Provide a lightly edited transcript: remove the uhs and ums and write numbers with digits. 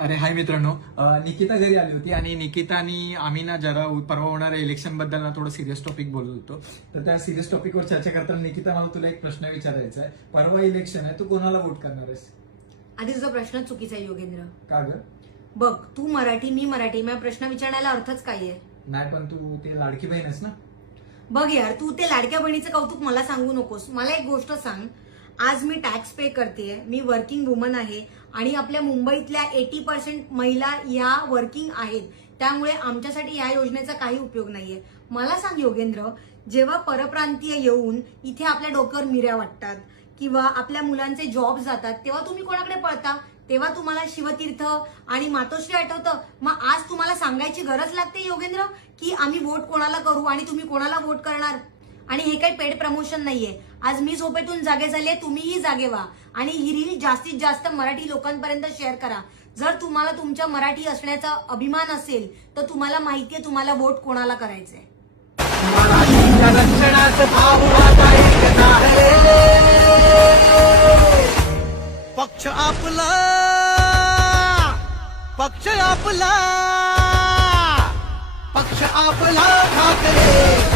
अरे हाय मित्रांनो, निकिता घरी आली होती आणि निकिता आणि आम्ही ना जरा परवा होणाऱ्या इलेक्शन बद्दल ना थोडं सिरियस टॉपिक बोलत होतो. तर त्या सिरियस टॉपिकवर चर्चा करताना निकिता, मला तुला एक प्रश्न विचारायचा आहे. परवा इलेक्शन आहे, तू कोणाला वोट करणार आहेस? आधी तुझा प्रश्न चुकीचा आहे योगेंद्र. का ग? बघ, तू मराठी मी मराठी, माझा प्रश्न विचारण्याला अर्थच काय आहे? नाही, पण तू ती लाडकी बहीण आहेस ना. बघ यार, तू ते लाडक्या बहिणीचं कौतुक मला सांगू नकोस. मला एक गोष्ट सांग, आज मी टॅक्स पे करतेय, मी वर्किंग वुमन आहे आणि आपल्या मुंबईतल्या 80% महिला या वर्किंग आहेत. त्यामुळे आमच्यासाठी या योजनेचा काही उपयोग नाहीये. मला सांग योगेंद्र, जेव्हा परप्रांतीय येऊन इथे आपल्या डोक्यावर मिऱ्या वाटतात किंवा आपल्या मुलांचे जॉब जातात, तेव्हा तुम्ही कोणाकडे पळता? तेव्हा तुम्हाला शिवतीर्थ आणि मातोश्री आठवतं. मग आज तुम्हाला सांगायची गरज लागते योगेंद्र की आम्ही वोट कोणाला करू आणि तुम्ही कोणाला वोट करणार? आणि हे काही पेड प्रमोशन नाहीये. आज मी झोपेतून जागे झाले, तुम्हीही जागे व्हा आणि ही रील जास्तीत जास्त मराठी लोकांपर्यंत शेअर करा. जर तुम्हाला तुमच्या मराठी असण्याचा अभिमान असेल तर तुम्हाला माहितीये तुम्हाला वोट कोणाला करायचंय. पक्ष आपला, पक्ष आपला, पक्ष आपला ठाकरे.